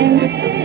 Thank you.